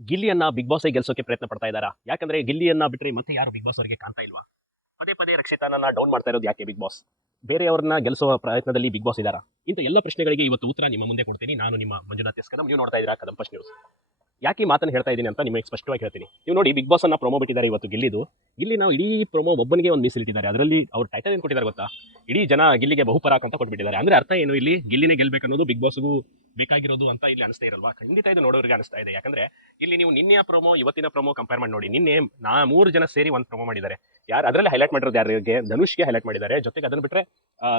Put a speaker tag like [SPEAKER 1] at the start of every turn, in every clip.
[SPEAKER 1] ಗಿಲ್ಲಿಯನ್ನ big boss ಗೆಲ್ಸೋಕೆ ಪ್ರಯತ್ನ ಪಡ್ತಾ ಇದ್ದಾರಾ? ಯಾಕಂದ್ರೆ ಗಿಲ್ಲಿಯನ್ನ ಬಿಟ್ಟರೆ ಮತ್ತೆ ಯಾರು ಬಿಗ್ ಬಾಸ್ ಅವರಿಗೆ ಕಾಣ್ತಾ ಇಲ್ವಾ? ಪದೇ ಪದೇ ರಕ್ಷಿತಾನನ್ನ ಡೌನ್ ಮಾಡ್ತಾ ಇರೋದು ಯಾಕೆ ಬಿಗ್ ಬಾಸ್? ಬೇರೆಯವ್ರನ್ನ ಗೆಲ್ಲಿಸುವ ಪ್ರಯತ್ನದಲ್ಲಿ ಬಿಗ್ ಬಾಸ್ ಇದ್ದಾರಾ? ಇಂಥ ಎಲ್ಲ ಪ್ರಶ್ನೆಗಳಿಗೆ ಇವತ್ತು ಉತ್ತರ ನಿಮ್ಮ ಮುಂದೆ ಕೊಡ್ತೀನಿ. ನಾನು ನಿಮ್ಮ ಮಂಜುನಾಥ್ ಎಸ್ ನೀವು ನೋಡ್ತಾ ಇದ್ದೀರಾ ಕದಂ ಫಸ್ಟ್ ನ್ಯೂಸ್. ಯಾಕೆ ಮಾತನ್ನು ಹೇಳ್ತಾ ಇದ್ದೀನಿ ಅಂತ ನಿಮಗೆ ಸ್ಪಷ್ಟವಾಗಿ ಹೇಳ್ತೀನಿ. ನೀವು ನೋಡಿ ಬಿಗ್ ಬಾಸ್ ಅನ್ನ ಪ್ರೊಮೋ ಬಿಟ್ಟಿದ್ದಾರೆ ಇವತ್ತು ಗಿಲ್ಲಿದು. ಇಲ್ಲಿ ನಾವು ಇಡೀ ಪ್ರೊಮೋ ಒಬ್ಬನಿಗೆ ಒಂದು ಮೀಸಲಿಟ್ಟಿದ್ದಾರೆ ಅದರಲ್ಲಿ ಅವ್ರು ಟೈಟಲ್ ಏನು ಕೊಟ್ಟಿದ್ದಾರೆ ಗೊತ್ತಾ? ಇಡೀ ಜನ ಗಿಲ್ಲಿಗೆ ಬಹುಪರಾಕ್ ಅಂತ ಕೊಟ್ಬಿಟ್ಟಿದ್ದಾರೆ. ಅಂದ್ರೆ ಅರ್ಥ ಏನು ಇಲ್ಲಿ? ಗಿಲ್ಲಿನೇ ಗೆಲ್ಬೇಕು ಅನ್ನೋದು ಬಿಗ್ ಬಾಸ್ಗೂ ಬೇಕಾಗಿರೋದು ಅಂತ ಇಲ್ಲಿ ಅನಿಸ್ತಾ ಇರಲ್ವಾ? ಖಂಡಿತ ಇದು ನೋಡೋರಿಗೆ ಅನಿಸ್ತಾ ಇದೆ. ಯಾಕಂದ್ರೆ ಇಲ್ಲಿ ನೀವು ನಿನ್ನೆಯ ಪ್ರೊಮೋ ಇವತ್ತಿನ ಪ್ರೊಮೋ ಕಂಪೇರ್ ಮಾಡಿ ನೋಡಿ. ನಿನ್ನೆ ನಾ ಮೂರು ಜನ ಸೇರಿ ಒಂದು ಪ್ರೊಮೋ ಮಾಡಿದ್ದಾರೆ. ಯಾರು ಅದರಲ್ಲಿ ಹೈಲೈಟ್ ಮಾಡಿರೋದು ಯಾರಿಗೆ? ಧನುಷ್ಗೆ ಹೈಲೈಟ್ ಮಾಡಿದ್ದಾರೆ. ಜೊತೆಗೆ ಅದನ್ನು ಬಿಟ್ಟರೆ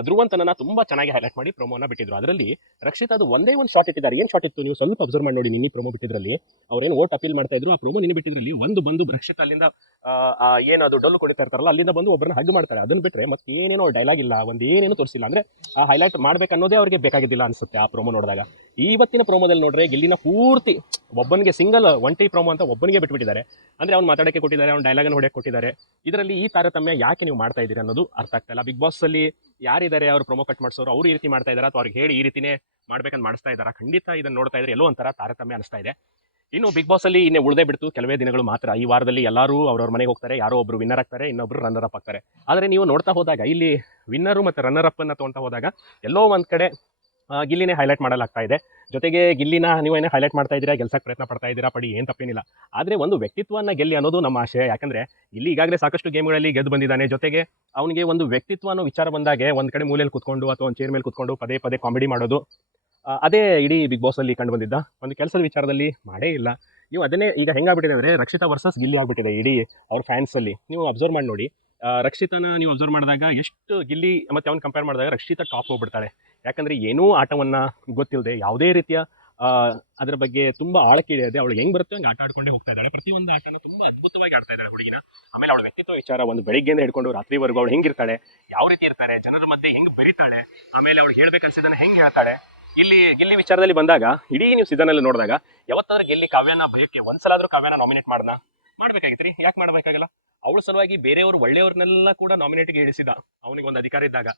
[SPEAKER 1] ಧ್ರುವಂತನನ್ನ ತುಂಬಾ ಚೆನ್ನಾಗಿ ಹೈಲೈಟ್ ಮಾಡಿ ಪ್ರೊಮೋನ ಬಿಟ್ಟಿದ್ರು. ಅದರಲ್ಲಿ ರಕ್ಷಿತ ಅದು ಒಂದೇ ಒಂದು ಶಾಟ್ ಇಟ್ಟಿದ್ದಾರೆ. ಏನು ಶಾಟ್ ಇತ್ತು? ನೀವು ಸ್ವಲ್ಪ ಅಬ್ಸರ್ವ್ ಮಾಡಿ ನೋಡಿ ನಿನ್ನೆ ಪ್ರೊಮೋ ಬಿಟ್ಟಿದ್ರಲ್ಲಿ. ಅವ್ರೇನು ಓಟ್ ಅಪೀಲ್ ಮಾಡ್ತಾ ಇದ್ರು? ಆ ಪ್ರೊಮೋ ನಿನ್ನೆ ಬಿಟ್ಟಿದ್ರಲ್ಲಿ ಒಂದು ಬಂದು ರಕ್ಷಿತ್ ಅಲ್ಲಿಂದ ಆ, ಆ, ಏನು ಅದು ಡೊಲ್ಲು ಕೊಡಿತಾ ಇರ್ತಾರಲ್ಲ ಅಲ್ಲಿಂದ ಬಂದು ಒಬ್ಬರನ್ನ ಹಗ್ ಮಾಡ್ತಾರೆ. ಅದನ್ನ ಬಿಟ್ಟರೆ ಮತ್ತೆ ಏನೇನೋ ಡೈಲಾಗ್ ಇಲ್ಲ ಒಂದು ಏನೇನು ತೋರಿಸಿಲ್ಲ. ಅಂದ್ರೆ ಆ ಹೈಲೈಟ್ ಮಾಡ್ಬೇಕನ್ನೋದೇ ಅವರಿಗೆ ಬೇಕಾಗಿದ್ದಿಲ್ಲ ಅನ್ಸುತ್ತೆ ಆ ಪ್ರೊಮೋ ನೋಡಿದಾಗ. ಇವತ್ತಿನ ಪ್ರೋಮೋದಲ್ಲಿ ನೋಡ್ರೆ ಗಿಲ್ಲಿನ ಪೂರ್ತಿ ಒಬ್ಬನಿಗೆ ಸಿಂಗಲ್ ಒನ್ ಟಿ ಪ್ರೋಮೋ ಅಂತ ಒಬ್ಬನಿಗೆ ಬಿಟ್ಬಿಟ್ಟಿದ್ದಾರೆ. ಅಂದ್ರೆ ಅವ್ನು ಮಾತಾಡಕ್ಕೆ ಕೊಟ್ಟಿದ್ದಾರೆ, ಅವ್ನು ಡೈಲಾಗ್ ಹೊಡೆಯಕ್ಕೆ ಕೊಟ್ಟಿದ್ದಾರೆ. ಇದರಲ್ಲಿ ಈ ತಾರತಮ್ಯ ಯಾಕೆ ನೀವು ಮಾಡ್ತಾ ಇದ್ದೀರಿ ಅನ್ನೋದು ಅರ್ಥ ಆಗ್ತಾ ಇಲ್ಲ. ಬಿಗ್ ಬಾಸ್ ಅಲ್ಲಿ ಯಾರಿದ್ದಾರೆ, ಅವ್ರು ಪ್ರೋಮೋ ಕಟ್ ಮಾಡಿಸೋರು, ಅವ್ರು ಈ ರೀತಿ ಮಾಡ್ತಾ ಇದಾರೆ ಅಥವಾ ಅವ್ರಿಗೆ ಹೇಳಿ ಈ ರೀತಿನೇ ಮಾಡ್ಬೇಕಂತ ಮಾಡಿಸ್ತಾ ಇದ್ದಾರೆ? ಖಂಡಿತ ಇದನ್ನ ನೋಡ್ತಾ ಇದ್ರೆ ಎಲ್ಲೋ ಒಂಥರ ತಾರತಮ್ಯ ಅನಿಸ್ತಾ ಇದೆ. ಇನ್ನು ಬಿಗ್ ಬಾಸ್ ಅಲ್ಲಿ ಇನ್ನೇ ಉಳಿದೇ ಬಿಡ್ತು. ಕೆಲವೇ ದಿನಗಳು ಮಾತ್ರ ಈ ವಾರದಲ್ಲಿ ಎಲ್ಲರೂ ಅವ್ರವ್ರ ಮನೆಗೆ ಹೋಗ್ತಾರೆ. ಯಾರೋ ಒಬ್ರು ವಿನ್ನರ್ ಆಗ್ತಾರೆ, ಇನ್ನೊಬ್ರು ರನ್ನರ್ ಅಪ್ ಆಗ್ತಾರೆ. ಆದರೆ ನೀವು ನೋಡ್ತಾ ಹೋದಾಗ, ಇಲ್ಲಿ ವಿನ್ನರು ಮತ್ತು ರನ್ನರ್ ಅಪ್ ಅನ್ನ ತೊಗೊಂತಾ ಹೋದಾಗ, ಎಲ್ಲೋ ಒಂದ್ ಕಡೆ ಗಿಲ್ಲಿನೇ ಹೈಲೈಟ್ ಮಾಡಲಾಗ್ತಾ ಇದೆ. ಜೊತೆಗೆ ಗಿಲ್ಲಿನ ನೀವು ಏನೇ ಹೈಲೈಟ್ ಮಾಡ್ತಾ ಇದ್ದೀರಾ ಗೆಲ್ಸಕ್ಕೆ ಪ್ರಯತ್ನ ಪಡ್ತಾ ಇದ್ದೀರಾ, ಪಡಿ, ಏನು ತಪ್ಪೇನಿಲ್ಲ. ಆದರೆ ಒಂದು ವ್ಯಕ್ತಿತ್ವವನ್ನು ಗೆಲ್ಲಿ ಅನ್ನೋದು ನಮ್ಮ ಆಶಯ ಯಾಕಂದರೆ ಇಲ್ಲಿ ಈಗಾಗಲೇ ಸಾಕಷ್ಟು ಗೇಮ್ಗಳಲ್ಲಿ ಗೆದ್ದು ಬಂದಿದ್ದಾನೆ. ಜೊತೆಗೆ ಅವನಿಗೆ ಒಂದು ವ್ಯಕ್ತಿತ್ವ ಅನ್ನೋ ವಿಚಾರ ಬಂದಾಗ ಒಂದು ಕಡೆ ಮೂಲೆಯಲ್ಲಿ ಕುತ್ಕೊಂಡು ಅಥವಾ ಒಂದು ಚೇರ್ ಮೇಲೆ ಕುತ್ಕೊಂಡು ಪದೇ ಪದೇ ಕಾಮಿಡಿ ಮಾಡೋದು ಅದೇ ಇಡೀ ಬಿಗ್ ಬಾಸ್ ಅಲ್ಲಿ ಕಂಡು ಬಂದಿದ್ದ. ಒಂದು ಕೆಲಸದ ವಿಚಾರದಲ್ಲಿ ಮಾಡೇ ಇಲ್ಲ. ನೀವು ಅದನ್ನೇ ಈಗ ಹೆಂಗಾಗ್ಬಿಟ್ಟಿದೆ ಅಂದರೆ ರಕ್ಷಿತಾ ವರ್ಸಸ್ ಗಿಲ್ಲಿ ಆಗ್ಬಿಟ್ಟಿದೆ ಇಡೀ ಅವ್ರ ಫ್ಯಾನ್ಸ್ ಅಲ್ಲಿ. ನೀವು ಅಬ್ಸರ್ವ್ ಮಾಡಿ ನೋಡಿ. ರಕ್ಷಿತನ ನೀವು ಅಬ್ಸರ್ವ್ ಮಾಡಿದಾಗ ಎಷ್ಟು ಗಿಲ್ಲಿ ಮತ್ತೆ ಅವ್ನು ಕಂಪೇರ್ ಮಾಡಿದಾಗ ರಕ್ಷಿತಾ ಟಾಪ್ ಹೋಗ್ಬಿಡ್ತಾಳೆ. ಯಾಕಂದ್ರೆ ಏನೂ ಆಟವನ್ನ ಗೊತ್ತಿಲ್ಲದೆ ಯಾವುದೇ ರೀತಿಯ ಅದರ ಬಗ್ಗೆ ತುಂಬಾ ಆಳಕ್ಕೆ ಇಳಿಯದೆ ಅವಳು ಹೆಂಗ್ ಬರುತ್ತೆ ಹಂಗೆ ಆಟ ಆಡ್ಕೊಂಡೇ ಹೋಗ್ತಾ ಇದ್ದಾಳೆ. ಪ್ರತಿಯೊಂದು ಆಟನ ತುಂಬಾ ಅದ್ಭುತವಾಗಿ ಆಡ್ತಾ ಇದ್ದಾಳೆ ಹುಡುಗಿನ. ಆಮೇಲೆ ಅವಳ ವ್ಯಕ್ತಿತ್ವ ವಿಚಾರ ಒಂದು ಬೆಳಿಗ್ಗೆಯಿಂದ ಹಿಡ್ಕೊಂಡು ರಾತ್ರಿವರೆಗೂ ಅವಳು ಹೆಂಗಿರ್ತಾಳೆ ಯಾವ ರೀತಿ ಇರ್ತಾರೆ, ಜನರ ಮಧ್ಯೆ ಹೆಂಗ್ ಬೆರಿತಾಳೆ, ಆಮೇಲೆ ಅವಳು ಹೇಳ್ಬೇಕು ಹೆಂಗೆ ಹೇಳ್ತಾಳೆ. ಇಲ್ಲಿ ಗಿಲ್ಲಿ ವಿಚಾರದಲ್ಲಿ ಬಂದಾಗ, ಇಡೀ ನೀವು ಸೀಸನ್ ಅಲ್ಲಿ ನೋಡಿದಾಗ ಯಾವತ್ತಾದ್ರೂ ಗೆಲ್ಲಿ ಕಾವ್ಯನ ಭಯಕ್ಕೆ ಒಂದ್ಸಲಾದ್ರೂ ಕಾವ್ಯನ ನಾಮಿನೇಟ್ ಮಾಡ್ದ? ರೀ ಯಾಕೆ ಮಾಡ್ಬೇಕಾಗಲ್ಲ? ಅವಳ ಸಲುವಾಗಿ ಬೇರೆಯವರು ಒಳ್ಳೆಯವ್ರನ್ನೆಲ್ಲ ಕೂಡ ನಾಮಿನೇಟ್ಗೆ ಇಳಿಸಿದ ಅವನಿಗೆ ಒಂದು ಅಧಿಕಾರ ಇದ್ದಾಗ.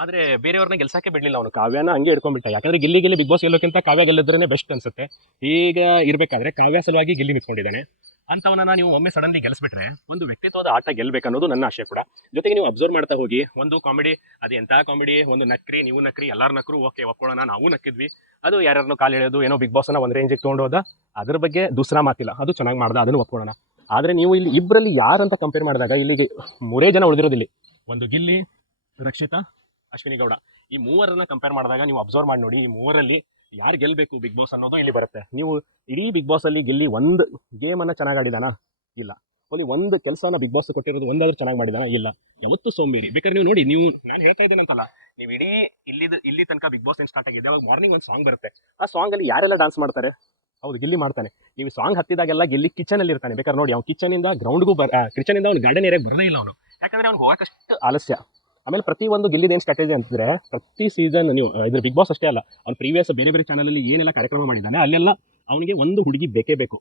[SPEAKER 1] ಆದ್ರೆ ಬೇರೆಯವ್ರನ್ನ ಗೆಲ್ಸಕ್ಕೆ ಬಿಡ್ಲಿಲ್ಲ ಅವನು. ಕಾವ್ಯನ ಹಂಗೆ ಹಿಡ್ಕೊಂಡ್ಬಿಟ್ಟ. ಯಾಕಂದ್ರೆ ಗಿಲ್ಲಿ ಗಿಲ್ಲಿ ಬಿಗ್ ಬಾಸ್ ಗೆಲ್ಲೋಕ್ಕಿಂತ ಕಾವ್ಯ ಗೆಲ್ಲದ್ರೇ ಬೆಸ್ಟ್ ಅನ್ಸುತ್ತೆ. ಈಗ ಇರ್ಬೇಕಾದ್ರೆ ಕಾವ್ಯ ಸಲುವಾಗಿ ಗಿಲ್ಲಿ ನಿಂತ್ಕೊಂಡಿದ್ದಾನೆ. ಅಂತವನ್ನ ನೀವು ಒಮ್ಮೆ ಸಡನ್ಲಿ ಗೆಲ್ಸ್ಬಿಟ್ರೆ ಒಂದು ವ್ಯಕ್ತಿತ್ವದ ಆಟ ಗೆಲ್ಬೇಕನ್ನೋದು ನನ್ನ ಆಶೆ ಕೂಡ. ಜೊತೆಗೆ ನೀವು ಅಬ್ಸರ್ವ್ ಮಾಡ್ತಾ ಹೋಗಿ, ಒಂದು ಕಾಮಿಡಿ ಅದು ಎಂತ ಕಾಮಿಡಿ ಒಂದು ನಕ್ರಿ, ನೀವು ನಕ್ರಿ, ಎಲ್ಲಾರು ನಕ್ರು ಓಕೆ ಒಪ್ಕೊಳ್ಳೋಣ, ನಾವು ನಕ್ಕಿದ್ವಿ. ಅದು ಯಾರ್ಯಾರನ್ನು ಕಾಲು ಎಳೆಯೋದು, ಏನೋ ಬಿಗ್ ಬಾಸ್ನ ಒಂದು ರೇಂಜಿಗೆ ತೊಗೊಂಡೋದ ಅದ್ರ ಬಗ್ಗೆ ದೂಸರಾ ಮಾತಿಲ್ಲ. ಅದು ಚೆನ್ನಾಗಿ ಮಾಡ್ದ, ಅದನ್ನು ಒಪ್ಕೊಳ್ಳೋಣ. ಆದ್ರೆ ನೀವು ಇಲ್ಲಿ ಇಬ್ಬರಲ್ಲಿ ಯಾರಂತ ಕಂಪೇರ್ ಮಾಡಿದಾಗ ಇಲ್ಲಿಗೆ ಮೂರೇ ಜನ ಉಳಿದಿರೋದಿಲ್ಲ. ಒಂದು ಗಿಲ್ಲಿ, ರಕ್ಷಿತಾ ಅಶ್ವಿನಿ ಗೌಡ. ಈ ಮೂವರನ್ನ ಕಂಪೇರ್ ಮಾಡಿದಾಗ ನೀವು ಅಬ್ಸರ್ವ್ ಮಾಡಿ ನೋಡಿ, ಈ ಮೂವರಲ್ಲಿ ಯಾರು ಗೆಲ್ಬೇಕು ಬಿಗ್ ಬಾಸ್ ಅನ್ನೋದು ಇಲ್ಲಿ ಬರುತ್ತೆ. ನೀವು ಇಡೀ ಬಿಗ್ ಬಾಸ್ ಅಲ್ಲಿ ಗೆಲ್ಲಿ ಒಂದು ಗೇಮ್ ಅನ್ನ ಚೆನ್ನಾಗಿ ಆಡಿದಾನ? ಇಲ್ಲ. ಓಲಿ ಒಂದು ಕೆಲಸನ ಬಿಗ್ ಬಾಸ್ ಕೊಟ್ಟಿರೋದು ಒಂದಾದ್ರೂ ಚೆನ್ನಾಗಿ ಮಾಡಿದಾನ? ಇಲ್ಲ. ಯಾವತ್ತು ಸೋಂಬೇರಿ. ಬೇಕಾದ್ರೆ ನೀವು ನೋಡಿ, ನೀವು, ನಾನು ಹೇಳ್ತಾ ಇದ್ದೇನಂತಲ್ಲ ನೀವು ಇಡೀ ಇಲ್ಲಿದ, ಇಲ್ಲಿ ತನಕ ಬಿಗ್ ಬಾಸ್ ಏನು ಸ್ಟಾರ್ಟ್ ಆಗಿದೆ ಅವಾಗ ಮಾರ್ನಿಂಗ್ ಒಂದು ಸಾಂಗ್ ಬರುತ್ತೆ. ಆ ಸಾಂಗ್ ಅಲ್ಲಿ ಯಾರೆಲ್ಲ ಡಾನ್ಸ್ ಮಾಡ್ತಾರೆ? ಹೌದು, ಗಿಲ್ಲಿ ಮಾಡ್ತಾನೆ. ನೀವು ಸಾಂಗ್ ಹತ್ತಿದಾಗೆಲ್ಲ ಗಿಲ್ಲಿ ಕಿಚನ್ ಅಲ್ಲಿ ಇರ್ತಾನೆ. ಬೇಕಾದ್ರೆ ನೋಡಿ, ಅವ್ನು ಕಿಚನ್ ಇಂದ ಗ್ರೌಂಡ್ಗೂ ಬರ್ ಕಿಚನ್ ಇಂದ ಅವ್ನು ಗಾರ್ಡನ್ ಏರಿಯಾಗೆ ಬರದೇ ಇಲ್ಲ ಅವನು. ಯಾಕಂದ್ರೆ ಅವ್ನು ಹೋಗಕ್ಕಷ್ಟು ಆಲಸ್ಯ. ಆಮೇಲೆ ಪ್ರತಿ ಒಂದು ಗಿಲ್ಲಿದ ಏನು ಸ್ಟ್ರಾಟಜಿ ಅಂತಂದರೆ, ಪ್ರತಿ ಸೀಸನ್ ನೀವು ಇದ್ರ ಬಿಗ್ ಬಾಸ್ ಅಷ್ಟೇ ಅಲ್ಲ, ಅವ್ನು ಪ್ರೀವಿಯಸ್ ಬೇರೆ ಬೇರೆ ಚಾನಲಲ್ಲಿ ಏನೆಲ್ಲ ಕಾರ್ಯಕ್ರಮ ಮಾಡಿದ್ದಾನೆ, ಅಲ್ಲೆಲ್ಲ ಅವನಿಗೆ ಒಂದು ಹುಡುಗಿ ಬೇಕೇ ಬೇಕು.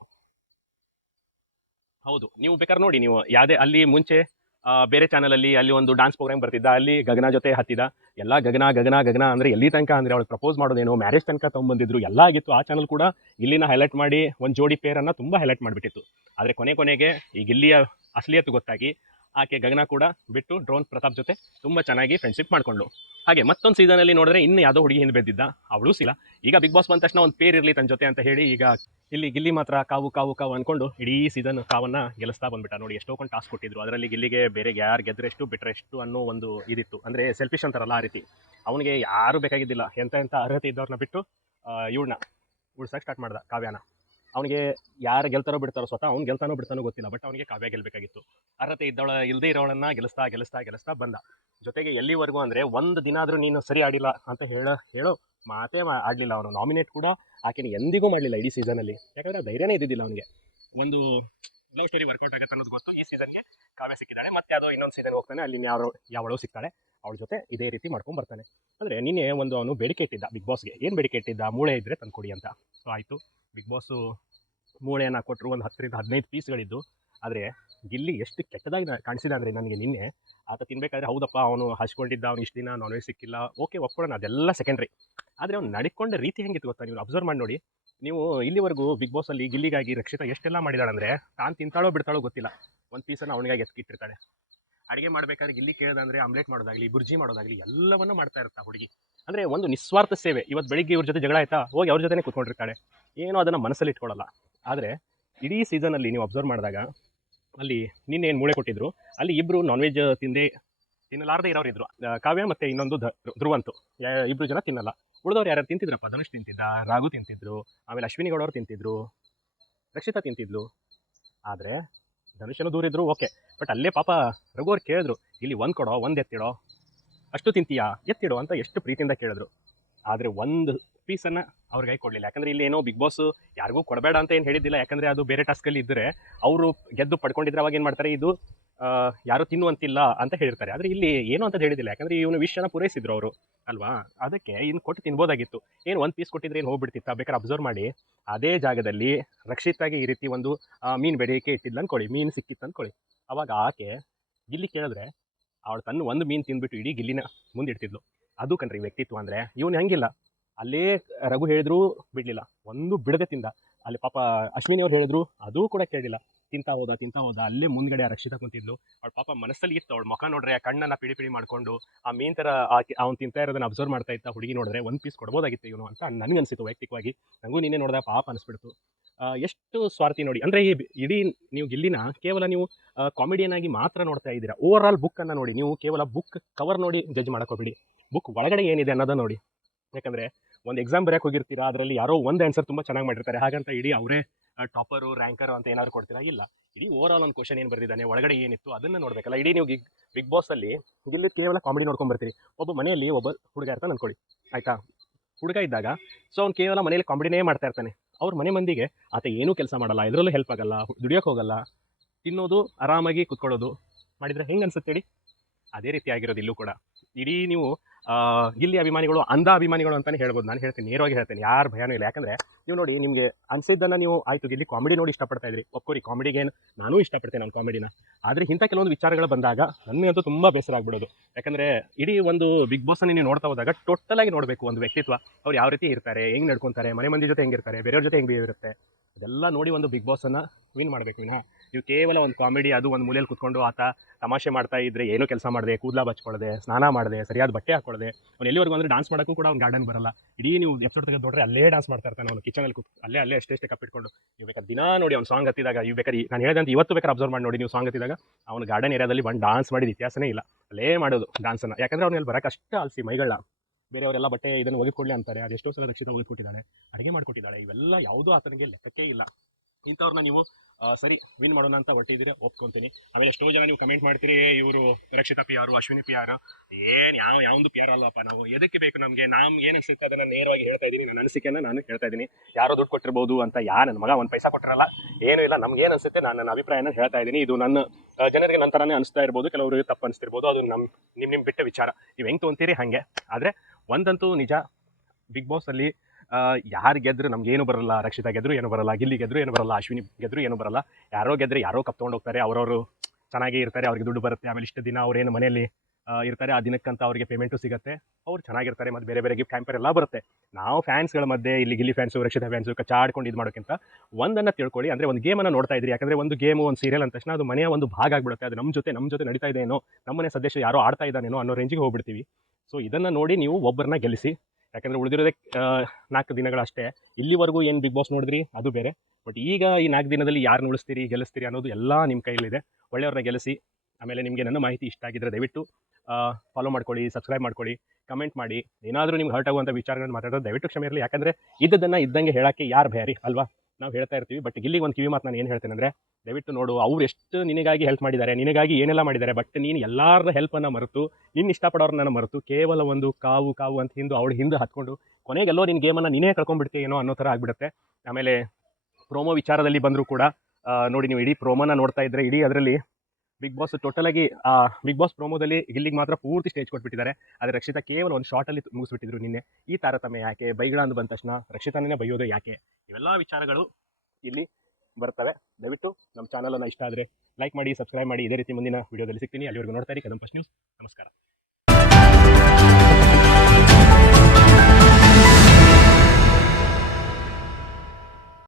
[SPEAKER 1] ಹೌದು, ನೀವು ಬೇಕಾದ್ರೆ ನೋಡಿ, ನೀವು ಯಾವುದೇ, ಅಲ್ಲಿ ಮುಂಚೆ ಬೇರೆ ಚಾನಲಲ್ಲಿ ಅಲ್ಲಿ ಅಲ್ಲಿ ಒಂದು ಡಾನ್ಸ್ ಪ್ರೋಗ್ರಾಮ್ ಬರ್ತಿದ್ದ, ಅಲ್ಲಿ ಗಗನ ಜೊತೆ ಹತ್ತಿದ, ಎಲ್ಲ ಗಗನ ಗಗನ ಗಗನ ಅಂದರೆ ಎಲ್ಲಿ ತನಕ ಅಂದರೆ ಅವಳು ಪ್ರಪೋಸ್ ಮಾಡೋದೇನು ಮ್ಯಾರೇಜ್ ತನಕ ತೊಗೊಂಬಂದಿದ್ರು, ಎಲ್ಲ ಆಗಿತ್ತು, ಆ ಚಾನಲ್ ಕೂಡ ಇಲ್ಲಿನ ಹೈಲೈಟ್ ಮಾಡಿ, ಒಂದು ಜೋಡಿ ಪೇರನ್ನು ತುಂಬ ಹೈಲೈಟ್ ಮಾಡಿಬಿಟ್ಟಿತ್ತು. ಆದರೆ ಕೊನೆ ಕೊನೆಗೆ ಈ ಗಿಲ್ಲಿಯ ಅಸಲಿಯತ್ತು ಗೊತ್ತಾಗಿ ಆಕೆ ಗಗನ ಕೂಡ ಬಿಟ್ಟು ಡ್ರೋನ್ ಪ್ರತಾಪ್ ಜೊತೆ ತುಂಬ ಚೆನ್ನಾಗಿ ಫ್ರೆಂಡ್ಶಿಪ್ ಮಾಡಿಕೊಂಡು. ಹಾಗೆ ಮತ್ತೊಂದು ಸೀಸನ್ ಅಲ್ಲಿ ನೋಡಿದ್ರೆ ಇನ್ನು ಯಾವುದೋ ಹುಡುಗಿ ಹಿಂದೆ ಬೆದ್ದಿದ್ದ. ಅವಳು ಸಿಲ್ಲ ಈಗ ಬಿಗ್ ಬಾಸ್ ಬಂದ ತಕ್ಷಣ ಒಂದು ಪೇರ್ ಇರಲಿ ತನ್ನ ಜೊತೆ ಅಂತ ಹೇಳಿ ಈಗ ಇಲ್ಲಿ ಗಿಲ್ಲಿ ಮಾತ್ರ ಕಾವು ಕಾವು ಕಾವು ಅನ್ಕೊಂಡು ಇಡೀ ಸೀಸನ್ ಕಾವನ್ನ ಗೆಲ್ಲಿಸ್ತಾ ಬಂದ್ಬಿಟ್ಟ. ನೋಡಿ ಎಷ್ಟೋ ಕೊಂಡು ಟಾಸ್ಕ್ ಕೊಟ್ಟಿದ್ರು. ಅದರಲ್ಲಿ ಗಿಲ್ಲಿಗೆ ಬೇರೆ ಯಾರು ಗೆದ್ರೆಷ್ಟು ಬಿಟ್ರೆಷ್ಟು ಅನ್ನೋ ಒಂದು ಇದಿತ್ತು. ಅಂದ್ರೆ ಸೆಲ್ಫಿಶ್ ಅಂತಾರಲ್ಲ ಆ ರೀತಿ. ಅವನಿಗೆ ಯಾರು ಬೇಕಾಗಿದ್ದಿಲ್ಲ. ಎಂಥ ಎಂಥ ಅರ್ಹತೆ ಇದ್ದವ್ರನ್ನ ಬಿಟ್ಟು ಇವ್ಳನ್ನ ಉಳ್ಸಕ್ಕೆ ಸ್ಟಾರ್ಟ್ ಮಾಡ್ದ ಕಾವ್ಯನ. ಅವನಿಗೆ ಯಾರು ಗೆಲ್ತಾರೋ ಬಿಡ್ತಾರೋ ಸ್ವತಃ ಅವ್ನು ಗೆಲ್ತಾನೋ ಬಿಡ್ತಾನೋ ಗೊತ್ತಿಲ್ಲ ಬಟ್ ಅವನಿಗೆ ಕಾವ್ಯ ಗೆಲ್ಬೇಕಾಗಿತ್ತು. ಅರ್ಹತೆ ಇದ್ದವಳ ಇಲ್ಲದೆ ಇರೋಳನ್ನ ಗೆಲ್ಲಿಸ್ತಾ ಗೆಲ್ಲಿಸ್ತಾ ಗೆಲ್ಲಿಸ್ತಾ ಬಂದ. ಜೊತೆಗೆ ಎಲ್ಲಿವರೆಗೂ ಅಂದ್ರೆ ಒಂದು ದಿನ ಆದ್ರೂ ನೀನು ಸರಿ ಆಡಿಲ್ಲ ಅಂತ ಹೇಳ, ಹೇಳೋ ಮಾತೇ ಆಡಲಿಲ್ಲ ಅವನು. ನಾಮಿನೇಟ್ ಕೂಡ ಆಕೆನ ಎಂದಿಗೂ ಮಾಡಲಿಲ್ಲ ಇಡೀ ಸೀಸನಲ್ಲಿ ಯಾಕಂದ್ರೆ ಧೈರ್ಯನೇ ಇದ್ದಿದ್ದಿಲ್ಲ ಅವನಿಗೆ. ಒಂದು ಲವ್ ಸ್ಟೋರಿ ವರ್ಕೌಟ್ ಆಗುತ್ತೆ ಅನ್ನೋದು ಗೊತ್ತು. ಈ ಸೀಸನ್ಗೆ ಕಾವ್ಯ ಸಿಕ್ಕಿದ್ದಾಳೆ, ಮತ್ತೆ ಅದು ಇನ್ನೊಂದು ಸೀಸನ್ ಹೋಗ್ತಾನೆ, ಅಲ್ಲಿ ಯಾರು ಯಾವಳೋ ಸಿಗ್ತಾಳೆ ಅವಳ ಜೊತೆ ಇದೇ ರೀತಿ ಮಾಡ್ಕೊಂಡು ಬರ್ತಾನೆ. ಅಂದರೆ ನಿನ್ನೆ ಒಂದು ಅವನು ಬೇಡಿಕೆ ಇಟ್ಟಿದ್ದ, ಬಿಗ್ ಬಾಸ್ಗೆ. ಏನು ಬೇಡಿಕೆ ಇಟ್ಟಿದ್ದ? ಮೂಳೆ ಇದ್ದರೆ ತಂದ್ಕೊಡಿ ಅಂತ. ಸೊ ಆಯಿತು. ಬಿಗ್ ಬಾಸು ಮೂಳೆಯನ್ನು ಕೊಟ್ಟರು ಒಂದು ಹತ್ತರಿಂದ ಹದಿನೈದು ಪೀಸ್ಗಳಿದ್ದು. ಆದರೆ ಗಿಲ್ಲಿ ಎಷ್ಟು ಕೆಟ್ಟದಾಗಿ ಕಾಣಿಸಿದೆ ಅಂದರೆ ನನಗೆ ನಿನ್ನೆ. ಆತ ತಿನ್ಬೇಕಾದ್ರೆ ಹೌದಪ್ಪ, ಅವನು ಹಚ್ಕೊಂಡಿದ್ದ, ಅವ್ನು ಇಷ್ಟು ದಿನ ನಾನ್ ವೆಜ್ ಸಿಕ್ಕಿಲ್ಲ. ಓಕೆ, ಒಪ್ಕೊಳ್ಳೋಣ, ಅದೆಲ್ಲ ಸೆಕೆಂಡ್ರಿ ಆದರೆ ಅವ್ನು ನಡ್ಕೊಂಡ ರೀತಿ ಹೆಂಗಿತ್ತು ಗೊತ್ತಾ? ನೀವು ಅಬ್ಸರ್ವ್ ಮಾಡಿ ನೋಡಿ. ನೀವು ಇಲ್ಲಿವರೆಗೂ ಬಿಗ್ ಬಾಸಲ್ಲಿ ಗಿಲ್ಲಿಗಾಗಿ ರಕ್ಷಿತ ಎಷ್ಟೆಲ್ಲ ಮಾಡಿದಾಳೆ ಅಂದರೆ ತಾನು ತಿಂತಾಳೋ ಬಿಡ್ತಾಳೋ ಗೊತ್ತಿಲ್ಲ. ಒಂದು ಪೀಸನ್ನು ಅವನಿಗಾಗಿ ಎತ್ಕಿಟ್ಟಿರ್ತಾಳೆ. ಅಡುಗೆ ಮಾಡಬೇಕಾದ್ರೆ ಗಿಲ್ಲಿ ಕೇಳ್ದಂದ್ರೆ ಆಮ್ಲೆಟ್ ಮಾಡೋದಾಗಲಿ, ಬುರ್ಜಿ ಮಾಡೋದಾಗಲಿ ಎಲ್ಲವನ್ನೂ ಮಾಡ್ತಾ ಇರ್ತಾ ಹುಡುಗಿ? ಅಂದರೆ ಒಂದು ನಿಸ್ವಾರ್ಥ ಸೇವೆ. ಇವತ್ತು ಬೆಳಿಗ್ಗೆ ಇವ್ರ ಜೊತೆ ಜಗಳ ಆಯ್ತಾ? ಹೋಗಿ ಅವ್ರ ಜೊತೆನೇ ಕೂತ್ಕೊಂಡಿರ್ತಾಳೆ. ಏನೋ ಅದನ್ನು ಮನಸ್ಸಲ್ಲಿ ಇಟ್ಕೊಳ್ಳಲ್ಲ ಆದ್ರೆ ಇಡೀ ಸೀಸನಲ್ಲಿ ನೀವು ಅಬ್ಸರ್ವ್ ಮಾಡಿದಾಗ ಅಲ್ಲಿ ನಿನ್ನೆ ಏನು ಮೂಳೆ ಕೊಟ್ಟಿದ್ರು, ಅಲ್ಲಿ ಇಬ್ಬರು ನಾನ್ ವೆಜ್ ತಿಂದೇ ತಿನ್ನಲಾರದೇ ಇರೋರು ಇದ್ರು. ಕಾವ್ಯ ಮತ್ತು ಇನ್ನೊಂದು ಧ್ರುವಂತು. ಇಬ್ಬರು ಜನ ತಿನ್ನಲ್ಲ. ಉಳಿದವ್ರು ಯಾರು ತಿಂತಿದ್ರಪ್ಪ ಧನುಷ್ ತಿಂತಿದ್ದ, ರಾಘು ತಿಂತಿದ್ರು, ಆಮೇಲೆ ಅಶ್ವಿನಿ ಗೌಡವ್ರು ತಿಂತಿದ್ರು, ರಕ್ಷಿತಾ ತಿಂತಿದ್ಲು. ಆದರೆ ಧನುಷನು ದೂರ ಇದ್ರು ಓಕೆ ಬಟ್ ಅಲ್ಲೇ ಪಾಪ ರಘು ಅವ್ರು ಕೇಳಿದ್ರು, ಇಲ್ಲಿ ಒಂದು ಕೊಡೋ, ಒಂದು ಎತ್ತಿಡೋ, ಅಷ್ಟು ತಿಂತೀಯಾ? ಎತ್ತಿಡೋ? ಅಂತ ಎಷ್ಟು ಪ್ರೀತಿಯಿಂದ ಕೇಳಿದ್ರು. ಆದರೆ ಒಂದು ಪೀಸನ್ನು ಅವ್ರಿಗೆ ಕೈ ಕೊಡಲಿಲ್ಲ. ಯಾಕಂದ್ರೆ ಇಲ್ಲಿ ಏನೋ ಬಿಗ್ ಬಾಸ್ ಯಾರಿಗೂ ಕೊಡಬೇಡ ಅಂತ ಏನು ಹೇಳಿದ್ದಿಲ್ಲ. ಯಾಕಂದ್ರೆ ಅದು ಬೇರೆ ಟಾಸ್ಕಲ್ಲಿ ಇದ್ದರೆ ಅವರು ಗೆದ್ದು ಪಡ್ಕೊಂಡಿದ್ರೆ ಅವಾಗ ಏನು ಮಾಡ್ತಾರೆ? ಇದು ಯಾರು ತಿನ್ನುವಂತಿಲ್ಲ ಅಂತ ಹೇಳಿರ್ತಾರೆ. ಆದರೆ ಇಲ್ಲಿ ಏನು ಅಂತ ಹೇಳಿದಿಲ್ಲ ಯಾಕಂದ್ರೆ ಇವನು ವಿಷಯನ ಪೂರೈಸಿದ್ರು ಅವರು. ಅಲ್ವಾ? ಅದಕ್ಕೆ ಇನ್ನು ಕೊಟ್ಟು ತಿನ್ಬೋದಾಗಿತ್ತು. ಏನು ಒಂದು ಪೀಸ್ ಕೊಟ್ಟಿದ್ರೆ ಏನು ಹೋಗ್ಬಿಡ್ತಿತ್ತ? ಬೇಕಾದ್ರೆ ಅಬ್ಸರ್ವ್ ಮಾಡಿ. ಅದೇ ಜಾಗದಲ್ಲಿ ರಕ್ಷಿತಾಗಿ ಈ ರೀತಿ ಒಂದು ಮೀನು ಬೇಡಿಕೆ ಇಟ್ಟಿದ್ಲು ಅನ್ಕೊಳ್ಳಿ. ಮೀನು ಸಿಕ್ಕಿತ್ತು ಅನ್ಕೊಳ್ಳಿ. ಅವಾಗ ಆಕೆ ಗಿಲ್ಲಿ ಕೇಳಿದ್ರೆ ಅವಳು ತನ್ನ ಒಂದು ಮೀನು ತಿಂದ್ಬಿಟ್ಟು ಇಡೀ ಗಿಲ್ಲಿನ ಮುಂದಿಡ್ತಿದ್ಲು. ಅದು ಕಣ್ರಿ ವ್ಯಕ್ತಿತ್ವ ಅಂದರೆ ಇವನು ಹಂಗಿಲ್ಲ. ಅಲ್ಲೇ ರಘು ಹೇಳಿದ್ರು ಬಿಡಲಿಲ್ಲ. ಒಂದು ಬಿಡದೆ ತಿಂದ. ಅಲ್ಲಿ ಪಾಪ ಅಶ್ವಿನಿ ಅವ್ರು ಹೇಳಿದ್ರು, ಅದೂ ಕೂಡ ಕೇಳಿಲ್ಲ. ತಿಂತಾ ಹೋದ ತಿಂತಾ ಹೋದ. ಅಲ್ಲೇ ಮುಂದ್ಗಡೆ ಆ ರಕ್ಷಿತ ಕುಂತಿದ್ಲು. ಅವ್ಳು ಪಾಪ ಮನಸ್ಸಲ್ಲಿ ಇತ್ತು. ಅವ್ಳು ಮುಖ ನೋಡ್ರೆ ಆ ಕಣ್ಣನ್ನ ಪಿಡಿ ಪಿಡಿ ಮಾಡ್ಕೊಂಡು, ಆ ಮೀನ್ ಥರ ಅವ್ನು ತಿಂತಾ ಇರೋದನ್ನ ಅಬ್ಸರ್ವ್ ಮಾಡ್ತಾ ಇತ್ತ ಹುಡುಗಿ ನೋಡಿದ್ರೆ ಒಂದು ಪೀಸ್ ಕೊಡ್ಬೋದಾಗಿತ್ತು ಇವನು ಅಂತ ನನಗನ್ಸಿತ್ತು ವೈಯಕ್ತಿಕವಾಗಿ. ನನಗೂ ನೀನೇ ನೋಡಿದ ಪಾಪ ಅನಿಸ್ಬಿಡ್ತು. ಎಷ್ಟು ಸ್ವಾರ್ಥಿ ನೋಡಿ. ಅಂದರೆ ಈ ಇಡೀ ನೀವು ಇಲ್ಲಿನ ಕೇವಲ ನೀವು ಕಾಮಿಡಿಯನ್ ಆಗಿ ಮಾತ್ರ ನೋಡ್ತಾ ಇದ್ದೀರಾ. ಓವರ್ ಆಲ್ ಬುಕ್ಕನ್ನು ನೋಡಿ. ನೀವು ಕೇವಲ ಬುಕ್ ಕವರ್ ನೋಡಿ ಜಡ್ಜ್ ಮಾಡ್ಕೋಬೇಡಿ. ಬುಕ್ ಒಳಗಡೆ ಏನಿದೆ ಅನ್ನೋದನ್ನ ನೋಡಿ. ಯಾಕಂದರೆ ಒಂದು ಎಕ್ಸಾಮ್ ಬರೆಯಕ್ಕೆ ಹೋಗಿರ್ತೀರಾ? ಅದರಲ್ಲಿ ಯಾರೋ ಒಂದು ಆನ್ಸರ್ ತುಂಬ ಚೆನ್ನಾಗಿ ಮಾಡಿರ್ತಾರೆ. ಹಾಗಂತ ಇಡೀ ಅವರೇ ಟಾಪರು ರ್ಯಾಂಕರು ಅಂತ ಏನಾದ್ರು ಕೊಡ್ತೀರಾ? ಇಲ್ಲ. ಇಡೀ ಓವರ್ ಒಂದು ಕ್ವಶನ್ ಏನು ಬರೆದಿದ್ದಾನೆ? ಒಳಗಡೆ ಏನಿತ್ತು? ಅದನ್ನು ನೋಡಬೇಕಲ್ಲ. ಇಡೀ ನೀವು ಬಿಗ್ ಬಿಗ್ ಬಾಸಲ್ಲಿ ಇಲ್ಲಿ ಕೇವಲ ಕಾಮಿಡಿ ನೋಡ್ಕೊಂಡು ಬರ್ತೀರಿ. ಒಬ್ಬ ಮನೆಯಲ್ಲಿ ಒಬ್ಬ ಹುಡುಗ ಇರ್ತಾನೆ ಅನ್ಕೊಳ್ಳಿ. ಆಯ್ತಾ? ಹುಡುಗ ಇದ್ದಾಗ ಸೊ ಅವ್ನು ಕೇವಲ ಮನೇಲಿ ಕಾಮಿಡಿನೇ ಮಾಡ್ತಾ ಇರ್ತಾನೆ. ಅವ್ರ ಮನೆ ಮಂದಿಗೆ, ಆತ ಏನೂ ಕೆಲಸ ಮಾಡಲ್ಲ. ಇದರಲ್ಲೂ ಹೆಲ್ಪ್ ಆಗಲ್ಲ. ದುಡಿಯೋಕೆ ಹೋಗಲ್ಲ. ತಿನ್ನೋದು, ಆರಾಮಾಗಿ ಕುತ್ಕೊಳ್ಳೋದು. ಮಾಡಿದರೆ ಹೆಂಗೆ ಅನ್ಸುತ್ತೆ ಹೇಳಿ? ಅದೇ ರೀತಿ ಆಗಿರೋದು ಇಲ್ಲೂ ಕೂಡ. ಇಡೀ ನೀವು ಗಿಲ್ಲಿ ಅಭಿಮಾನಿಗಳು, ಅಂಧ ಅಭಿಮಾನಿಗಳು ಅಂತಾನೆ ಹೇಳ್ಬೋದು. ನಾನು ಹೇಳ್ತೀನಿ, ನೇರವಾಗಿ ಹೇಳ್ತೇನೆ. ಯಾರು ಭಯನೂ ಇಲ್ಲ. ಯಾಕಂದರೆ ನೀವು ನೋಡಿ, ನಿಮಗೆ ಅನ್ಸಿದ್ದನ್ನು ನೀವು, ಆಯಿತು ಗಿಲ್ಲಿ ಕಾಮಿಡಿ ನೋಡಿ ಇಷ್ಟಪಡ್ತಾ ಇದ್ರಿ. ಒಪ್ಕೋರಿ ಕಾಮಿಡಿಗೆ ನಾನು ಇಷ್ಟಪಡ್ತೇನೆ ನಾನು ಕಾಮಿಡಿನ ಆದರೆ ಇಂಥ ಕೆಲವೊಂದು ವಿಚಾರಗಳು ಬಂದಾಗ ನನಗಂತೂ ತುಂಬ ಬೇಸರ ಆಗ್ಬಿಡೋದು. ಯಾಕಂದರೆ ಇಡೀ ಒಂದು ಬಿಗ್ ಬಾಸ್ ನೀವು ನೋಡ್ತಾ ಹೋದಾಗ ಟೋಟಲ್ ಆಗಿ ನೋಡಬೇಕು ಒಂದು ವ್ಯಕ್ತಿತ್ವ. ಅವ್ರು ಯಾವ ರೀತಿ ಇರ್ತಾರೆ, ಹೆಂಗೆ ನಡ್ಕೊತಾರೆ, ಮನೆ ಮಂದಿ ಜೊತೆ ಹೆಂಗಿರ್ತಾರೆ, ಬೇರೆಯವ್ರ ಜೊತೆ ಹೆಂಗೆ ಇರುತ್ತೆ. ಅದೆಲ್ಲ ನೋಡಿ ಒಂದು ಬಿಗ್ ಬಾಸನ್ನು ವಿನ್ ಮಾಡಬೇಕು ವಿನಃ ನೀವು ಕೇವಲ ಒಂದು ಕಾಮಿಡಿ ಅದು ಒಂದು ಮೂಲೆಯಲ್ಲಿ ಕುತ್ಕೊಂಡು ಆತ ತಮಾಷೆ ಮಾಡ್ತಾ ಇದ್ದರೆ ಏನು ಕೆಲಸ ಮಾಡಿದೆ, ಕೂದಲ ಬಚ್ಕೊಳ್ಳದೆ ಸ್ನಾನ ಮಾಡಿದೆ, ಸರಿಯಾದ ಬಟ್ಟೆ ಹಾಕೊಳ್ಳದೆ ಅವ್ನು ಎಲ್ಲಿವರೆಗೂ ಅಂದ್ರೆ ಡಾನ್ಸ್ ಮಾಡೋಕ್ಕೂ ಕೂಡ ಅವ್ನು ಗಾರ್ಡನ್ ಬರಲ್ಲ. ಇಡೀ ನೀವು ಎಪಿಸೋಡ್ ತೆಗೆದು ನೋಡ್ರೆ ಅಲ್ಲೇ ಡಾನ್ಸ್ ಮಾಡ್ತಾ ಇರ್ತಾನೆ ಅವನು ಕಿಚನಲ್ಲಿ ಕೂತ್, ಅಲ್ಲೇ ಅಲ್ಲೇ ಅಷ್ಟೇ ಕಪ್ ಇಟ್ಕೊಂಡು ನೀವು ಬೇಕಾದ್ರೆ ದಿನ ನೋಡಿ ಅವ್ನು ಸಾಂಗ್ ಹತ್ತಿದಾಗ ಇವು ಬೇಕಾದ್ರೆ ನಾನು ಹೇಳಿದಂತ ಇವತ್ತು ಬೇಕಾದ್ರೆ ಅಬ್ಸರ್ವ್ ಮಾಡಿ ನೋಡಿ ನೀವು ಸಾಂಗ್ ಹತ್ತಿದಾಗ, ಅವನು ಗಾರ್ಡನ್ ಏರಿಯಾದಲ್ಲಿ ಒಂದು ಡಾನ್ಸ್ ಮಾಡಿದ ಇತಿಹಾಸನೇ ಇಲ್ಲ. ಅಲ್ಲೇ ಮಾಡೋದು ಡಾನ್ಸನ್ನು ಯಾಕಂದರೆ ಅವ್ನಲ್ಲಿ ಬರೋಕೆ ಅಷ್ಟೇ ಆಲ್ಸಿ ಮೈಗಳ ಬೇರೆಯವರೆಲ್ಲ ಬಟ್ಟೆ ಇದನ್ನು ಕೊಡ್ಲಿ ಅಂತಾರೆ ಅದೆಷ್ಟೋ ಸಲ ರಕ್ಷಿತ ಒಗೆದುಕೊಟ್ಟಿದ್ದಾಳೆ ಅಡುಗೆ ಮಾಡಿಕೊಟ್ಟಿದ್ದಾಳೆ, ಇವೆಲ್ಲ ಯಾವುದೂ ಆತನಿಗೆ ಲೆಕ್ಕಕ್ಕೆ ಇಲ್ಲ. ಇಂಥವ್ರನ್ನ ನೀವು ಸರಿ ವಿನ್ ಮಾಡೋಣ ಅಂತ ಹೊಟ್ಟಿದ್ದೀರಿ ಒಪ್ಕೊಂತೀನಿ. ಆಮೇಲೆ ಎಷ್ಟೋ ಜನ ನೀವು ಕಮೆಂಟ್ ಮಾಡ್ತೀರಿ, ಇವರು ರಕ್ಷಿತಾ ಪಿ ಆರು ಅಶ್ವಿನಿ ಪಿ ಯಾರು ಏನು ಯಾವ, ಯಾವೊಂದು ಪಿ ಆರ್ ಅಲ್ಲಪ್ಪ ನಾವು? ಎದಕ್ಕೆ ಬೇಕು ನಮಗೆ? ನಾವು ಏನು ಅನ್ಸುತ್ತೆ ಅದನ್ನು ನೇರವಾಗಿ ಹೇಳ್ತಾ ಇದ್ದೀನಿ, ನನ್ನ ಅನಿಸಿಕೆನ ನಾನು ಹೇಳ್ತಾ ಇದ್ದೀನಿ. ಯಾರೋ ದುಡ್ಡು ಕೊಟ್ಟಿರ್ಬೋದು ಅಂತ ಯಾ ನನ್ನ ಮಗ ಒಂದು ಪೈಸಾ ಕೊಟ್ಟಿರಲ್ಲ, ಏನೂ ಇಲ್ಲ, ನಮ್ಗೆ ಏನು ಅನ್ಸುತ್ತೆ ನಾನು ನನ್ನ ಅಭಿಪ್ರಾಯನ ಹೇಳ್ತಾ ಇದ್ದೀನಿ. ಇದು ನನ್ನ ಜನರಿಗೆ ನನ್ನ ಥರನೇ ಅನಿಸ್ತಾ ಇರ್ಬೋದು ಕೆಲವರಿಗೆ ತಪ್ಪು ಅನಿಸ್ತಿರ್ಬೋದು, ಅದು ನಮ್ಮ ನಿಮ್ಮ ನಿಮ್ಮ ಬಿಟ್ಟ ವಿಚಾರ. ನೀವು ಹೆಂಗೆ ತೊಗೊಂತೀರಿ ಹಾಗೆ? ಆದರೆ ಒಂದಂತೂ ನಿಜ ಬಿಗ್ ಬಾಸಲ್ಲಿ ಯಾರು ಗೆದ್ರು ನಮ್ಗೇನು ಬರಲ್ಲ, ರಕ್ಷಿತಾ ಗೆದ್ರು ಏನು ಬರಲ್ಲ, ಗಿಲ್ಲಿ ಗೆದ್ರು ಏನು ಬರಲ್ಲ, ಅಶ್ವಿನಿ ಗೆದ್ರು ಏನು ಬರಲ್ಲ, ಯಾರೋ ಗೆದ್ರೆ ಯಾರೋ ಕಪ್ ತೊಗೊಂಡು ಹೋಗ್ತಾರೆ, ಅವರವರು ಚೆನ್ನಾಗಿ ಇರ್ತಾರೆ, ಅವ್ರಿಗೆ ದುಡ್ಡು ಬರುತ್ತೆ, ಆಮೇಲೆ ಇಷ್ಟು ದಿನ ಅವ್ರೇನು ಮನೆಯಲ್ಲಿ ಇರ್ತಾರೆ, ಆ ದಿನಕ್ಕಂತ ಅವರಿಗೆ ಪೇಮೆಂಟು ಸಿಗುತ್ತೆ, ಅವ್ರು ಚೆನ್ನಾಗಿರ್ತಾರೆ, ಮತ್ತು ಬೇರೆ ಬೇರೆ ಗಿಫ್ಟ್ ಕ್ಯಾಂಪರ್ ಎಲ್ಲ ಬರುತ್ತೆ. ನಾವು ಫ್ಯಾನ್ಸ್ಗಳ ಮಧ್ಯೆ, ಇಲ್ಲಿ ಗಿಲ್ಲಿ ಫ್ಯಾನ್ಸು ರಕ್ಷಿತಾ ಫ್ಯಾನ್ಸು ಕಚ್ಚಾಡ್ಕೊಂಡು ಇದು ಮಾಡೋಕ್ಕಿಂತ ಒಂದನ್ನು ತಿಳ್ಕೊಳ್ಳಿ, ಅಂದರೆ ಒಂದು ಗೇಮನ್ನು ನೋಡ್ತಾ ಇದ್ರಿ, ಯಾಕಂದರೆ ಒಂದು ಗೇಮು ಒಂದು ಸೀರಿಯಲ್ ಅಂದ ತಕ್ಷಣ ಅದು ಮನೆಯ ಒಂದು ಭಾಗ ಆಗಿಬಿಡುತ್ತೆ, ಅದು ನಮ್ಮ ಜೊತೆ ನಮ್ಮ ಜೊತೆ ನಡೀತಾ ಏನೋ, ನಮ್ಮನೆ ಸದಸ್ಯ ಯಾರೋ ಆಡ್ತಾ ಇದ್ದಾನೇನೋ ಅನ್ನೋ ರೇಂಜಿಗೆ ಹೋಗ್ಬಿಡ್ತೀವಿ. ಸೊ ಇದನ್ನು ನೋಡಿ ನೀವು ಒಬ್ಬರನ್ನ ಗೆಲ್ಲಿಸಿ ಯಾಕಂದರೆ ಉಳಿದಿರೋದೇ ನಾಲ್ಕು ದಿನಗಳಷ್ಟೇ. ಇಲ್ಲಿವರೆಗೂ ಏನು ಬಿಗ್ ಬಾಸ್ ನೋಡಿದ್ರಿ? ಅದು ಬೇರೆ. ಬಟ್ ಈಗ ಈ ನಾಲ್ಕು ದಿನದಲ್ಲಿ ಯಾರನ್ನ ಉಳಿಸ್ತೀರಿ, ಗೆಲ್ಲಿಸ್ತೀರಿ ಅನ್ನೋದು ಎಲ್ಲ ನಿಮ್ಮ ಕೈಯಲ್ಲಿದೆ. ಒಳ್ಳೆಯವ್ರನ್ನ ಗೆಲ್ಲಿಸಿ, ಆಮೇಲೆ ನಿಮಗೆ ನನ್ನ ಮಾಹಿತಿ ಇಷ್ಟ ಆಗಿದ್ರೆ ದಯವಿಟ್ಟು ಫಾಲೋ ಮಾಡ್ಕೊಳ್ಳಿ ಸಬ್ಸ್ಕ್ರೈಬ್ ಮಾಡ್ಕೊಳ್ಳಿ ಕಮೆಂಟ್ ಮಾಡಿ. ಏನಾದರೂ ನಿಮ್ಗೆ ಹರ್ಟ್ ಆಗುವಂಥ ವಿಚಾರಗಳನ್ನು ಮಾತಾಡೋದು ದಯವಿಟ್ಟು ಕ್ಷಮೆ ಇರಲಿ. ಯಾಕಂದರೆ ಇದ್ದದನ್ನು ಇದ್ದಂಗೆ ಹೇಳೋಕ್ಕೆ ಯಾರು ಭಯ ರೀ ಅಲ್ವಾ? ನಾವು ಹೇಳ್ತಾ ಇರ್ತೀವಿ ಬಟ್ ಇಲ್ಲಿಗೆ ಒಂದು ಕಿವಿ ಮಾತು ನಾನು ಏನು ಹೇಳ್ತೇನೆ ಅಂದರೆ, ದಯವಿಟ್ಟು ನೋಡು, ಅವ್ರು ಎಷ್ಟು ನಿನಗಾಗಿ ಹೆಲ್ಪ್ ಮಾಡಿದ್ದಾರೆ, ನಿನಗಾಗಿ ಏನೆಲ್ಲ ಮಾಡಿದ್ದಾರೆ ಬಟ್ ನೀನು ಎಲ್ಲರ ಹೆಲ್ಪನ್ನು ಮರೆತು ನಿನ್ನ ಇಷ್ಟಪಡೋರನ್ನ ಮರೆತು, ಕೇವಲ ಒಂದು ಕಾವು ಕಾವು ಅಂತ ಹಿಂದು ಅವಳು ಹಿಂದೆ ಹತ್ಕೊಂಡು, ಕೊನೆಗೆಲ್ಲೋ ನಿನ್ನ ಗೇಮನ್ನು ನೀನೇ ಕಳ್ಕೊಂಡ್ಬಿಡ್ತೀಯೇನೋ ಅನ್ನೋ ಥರ ಆಗಿಬಿಡುತ್ತೆ. ಆಮೇಲೆ ಪ್ರೋಮೋ ವಿಚಾರದಲ್ಲಿ ಬಂದರೂ ಕೂಡ ನೋಡಿ ನೀವು ಇಡೀ ಪ್ರೋಮೋನ ನೋಡ್ತಾ ಇದ್ದರೆ ಇಡೀ ಅದರಲ್ಲಿ ಬಿಗ್ ಬಾಸ್ ಟೋಟಲಾಗಿ ಬಿಗ್ ಬಾಸ್ ಪ್ರೋಮೋದಲ್ಲಿ ಗಿಲ್ಲಿಗೆ ಮಾತ್ರ ಪೂರ್ತಿ ಸ್ಟೇಜ್ ಕೊಟ್ಬಿಟ್ಟಿದ್ದಾರೆ. ಆದರೆ ರಕ್ಷಿತಾ ಕೇವಲ ಒಂದು ಶಾರ್ಟಲ್ಲಿ ಮುಗಿಸ್ಬಿಟ್ಟಿದ್ರು ನಿನ್ನೆ. ಈ ತಾರತಮ್ಯ ಯಾಕೆ? ಬೈಗಳ ಅಂತ ಬಂದ ತಕ್ಷಣ ರಕ್ಷಿತಾನೇ ಬೈಯೋದು ಯಾಕೆ? ಇವೆಲ್ಲ ವಿಚಾರಗಳು ಇಲ್ಲಿ ಬರ್ತವೆ. ದಯವಿಟ್ಟು ನಮ್ಮ ಚಾನಲನ್ನು ಇಷ್ಟ ಆದರೆ ಲೈಕ್ ಮಾಡಿ ಸಬ್ಸ್ಕ್ರೈಬ್ ಮಾಡಿ. ಇದೇ ರೀತಿ ಮುಂದಿನ ವಿಡಿಯೋದಲ್ಲಿ ಸಿಗ್ತೀನಿ. ಅಲ್ಲಿವರೆಗೂ ನೋಡ್ತಾ ಇರಿ. ಕದಂ ಫಸ್ಟ್ ನ್ಯೂಸ್ ನಮಸ್ಕಾರ.